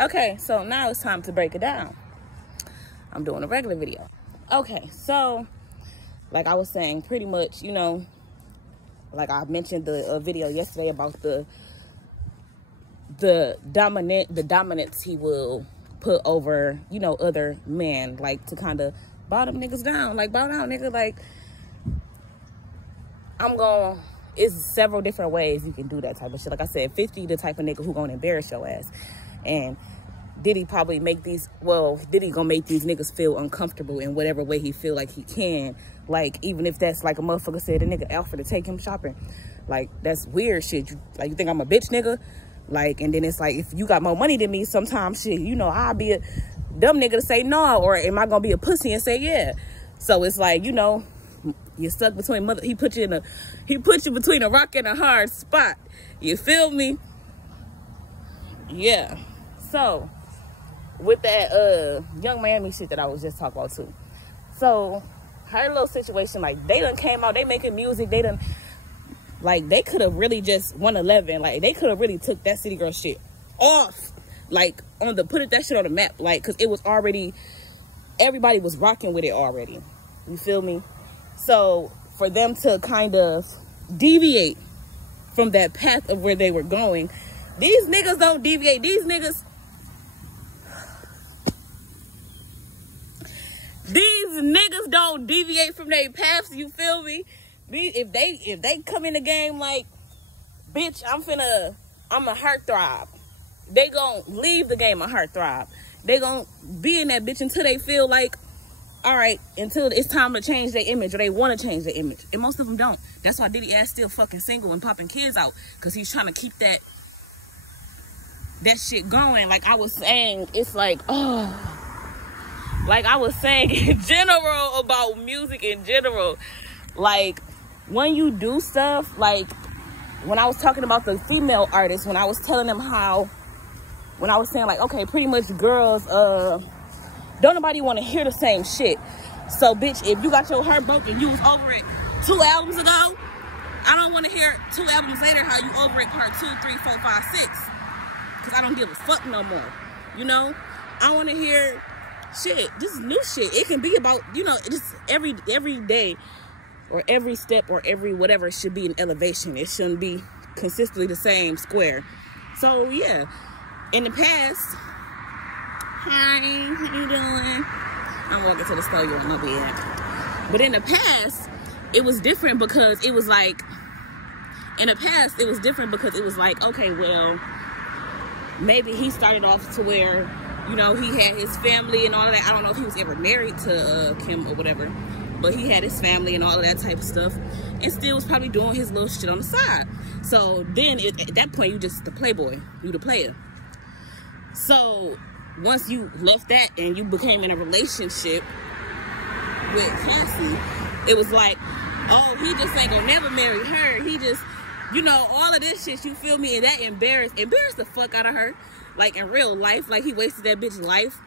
Okay, so now it's time to break it down. I'm doing a regular video. Okay, so like I was saying, pretty much, you know, like I mentioned the video yesterday about the dominance he will put over, you know, other men, like to kind of bottom niggas down, like bow down, nigga. Like it's several different ways you can do that type of shit. Like I said, 50 the type of nigga who gonna embarrass your ass, and Diddy probably Diddy gonna make these niggas feel uncomfortable in whatever way he feel like he can. Like, even if that's like a motherfucker said a nigga out for to take him shopping. Like, that's weird shit. You think I'm a bitch nigga? Like, and then it's like, if you got more money than me, sometimes shit, you know, I'll be a dumb nigga to say no, or am I gonna be a pussy and say yeah? So it's like, you know, you're stuck between he put you between a rock and a hard spot. You feel me? Yeah. So with that Young Miami shit that I was just talking about too. So her little situation, like, they done came out, they making music, they done, like, they could have really just 111, like, they could have really took that City Girl shit off, like, put that shit on the map, like, because it was already, everybody was rocking with it already. You feel me? So for them to kind of deviate from that path of where they were going, these niggas don't deviate. These niggas don't deviate from their paths. You feel me? If they come in the game like, bitch, I'm a heartthrob, they gon' leave the game a heartthrob. They gon' be in that bitch until they feel like, all right, until it's time to change their image, or they want to change their image. And most of them don't. That's why Diddy ass still fucking single and popping kids out, because he's trying to keep that shit going. Like I was saying, it's like, oh, like I was saying in general about music in general, like when you do stuff, like when I was talking about the female artists, when I was telling them how, when I was saying like, okay, pretty much girls, don't nobody want to hear the same shit. So bitch, if you got your heart broken, you was over it 2 albums ago, I don't want to hear 2 albums later how you over it part 2, 3, 4, 5, 6. Because I don't give a fuck no more. You know? I want to hear shit. This is new shit. It can be about, you know, just every day or every step or every whatever should be an elevation. It shouldn't be consistently the same square. So yeah, in the past, hi, how you doing? I'm walking to the store, you want my bed. But in the past, it was different because it was like, okay, well, maybe he started off to where, you know, he had his family and all of that. I don't know if he was ever married to Kim or whatever, but he had his family and all of that type of stuff, and still was probably doing his little shit on the side. So then at that point, you just the playboy, you the player. So once you left that and you became in a relationship with Cassie, it was like, oh, he just ain't gonna never marry her. He just, you know, all of this shit, you feel me? And that embarrassed the fuck out of her. Like in real life, like he wasted that bitch life.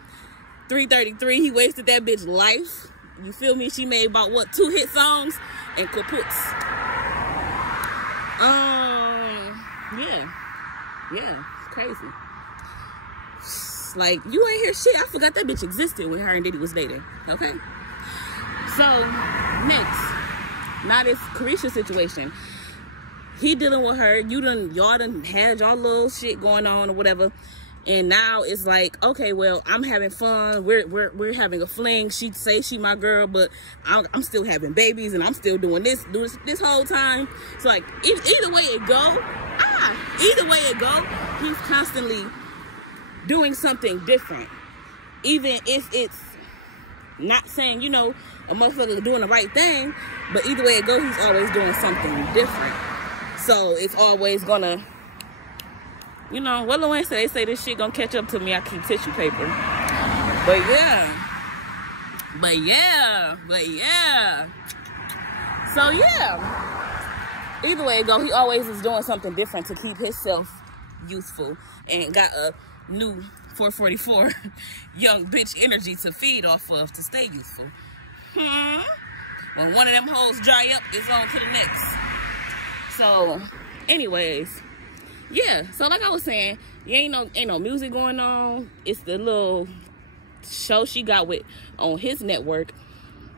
333, he wasted that bitch life. You feel me? She made about, what, 2 hit songs and kaputs. Yeah, it's crazy. Like, you ain't hear shit. I forgot that bitch existed when her and Diddy was dating. Okay? So, next. Now this Careesha situation. He dealing with her. Y'all done had y'all little shit going on or whatever. And now it's like, okay, well, I'm having fun. We're having a fling. She say she my girl, but I'm still having babies and I'm still doing this whole time. So like, either way it go, he's constantly doing something different. Even if it's not saying, you know, a motherfucker doing the right thing, but either way it go, he's always doing something different. So it's always gonna, you know, what Luann said, they say this shit gonna catch up to me. I keep tissue paper. But yeah. So yeah. Either way it go, he always is doing something different to keep himself youthful and got a new 444 young bitch energy to feed off of to stay youthful. When one of them hoes dry up, it's on to the next. So, anyways, yeah, so like I was saying, you ain't no music going on. It's the little show she got with on his network.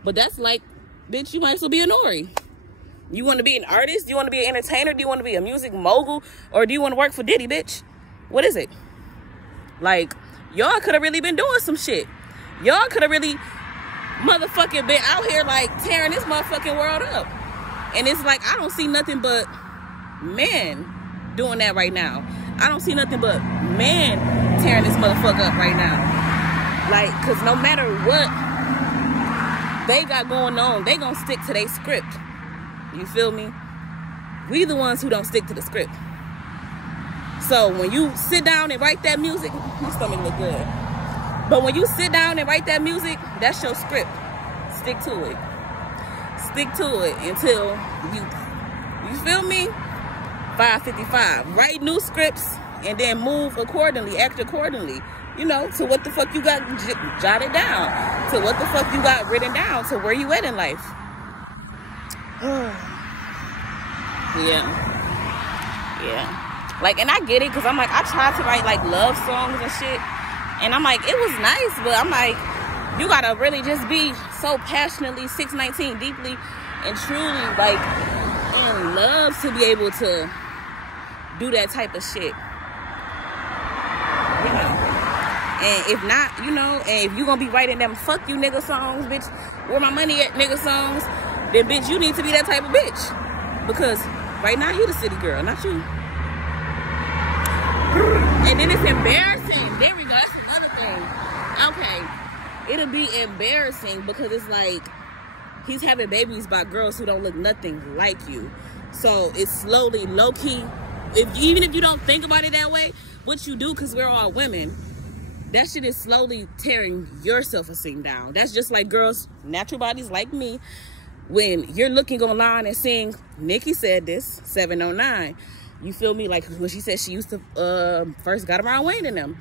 But that's like, bitch, you might as well be a Nori. You want to be an artist? Do you want to be an entertainer? Do you want to be a music mogul? Or do you want to work for Diddy, bitch? What is it? Like, y'all could have really been doing some shit. Y'all could have really motherfucking been out here like tearing this motherfucking world up. And it's like, I don't see nothing but men doing that right now. I don't see nothing but men tearing this motherfucker up right now. Like, cause no matter what they got going on, they gonna stick to their script. You feel me? We the ones who don't stick to the script. So when you sit down and write that music, my stomach look good. But when you sit down and write that music, that's your script. Stick to it. Stick to it until you feel me? 555. Write new scripts and then move accordingly, act accordingly. You know, to what the fuck you got jotted down, to what the fuck you got written down, to where you at in life. Yeah. Like, and I get it, because I'm like, I tried to write like love songs and shit, and I'm like, it was nice, but I'm like, you gotta really just be so passionately 619 deeply and truly like in love to be able to do that type of shit. You know. And if not, you know, and if you gonna be writing them fuck you nigga songs, bitch, where my money at nigga songs, then bitch, you need to be that type of bitch. Because right now, he the city girl, not you. And then it's embarrassing. There we go, that's another thing. Okay, it'll be embarrassing because it's like, he's having babies by girls who don't look nothing like you. So it's slowly, low-key, even if you don't think about it that way, what you do, because we're all women, that shit is slowly tearing your self-esteem down. That's just like girls, natural bodies like me, when you're looking online and seeing, Nikki said this, 709, you feel me? Like when she said she used to first got around Wayne and them,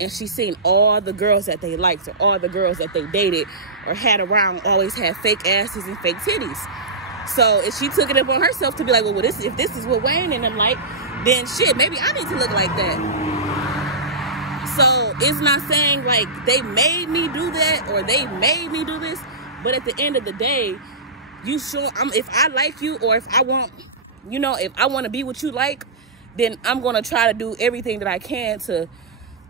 and she seen all the girls that they liked, or all the girls that they dated or had around always had fake asses and fake titties. So if she took it upon herself to be like, well, if this is what Wayne and them like, then shit, maybe I need to look like that. So it's not saying like they made me do that or they made me do this, but at the end of the day, you sure if I like you, or if I want, you know, if I want to be what you like, then I'm gonna try to do everything that I can to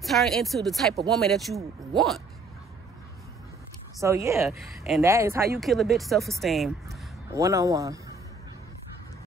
turn into the type of woman that you want. So yeah, and that is how you kill a bitch self-esteem, one-on-one.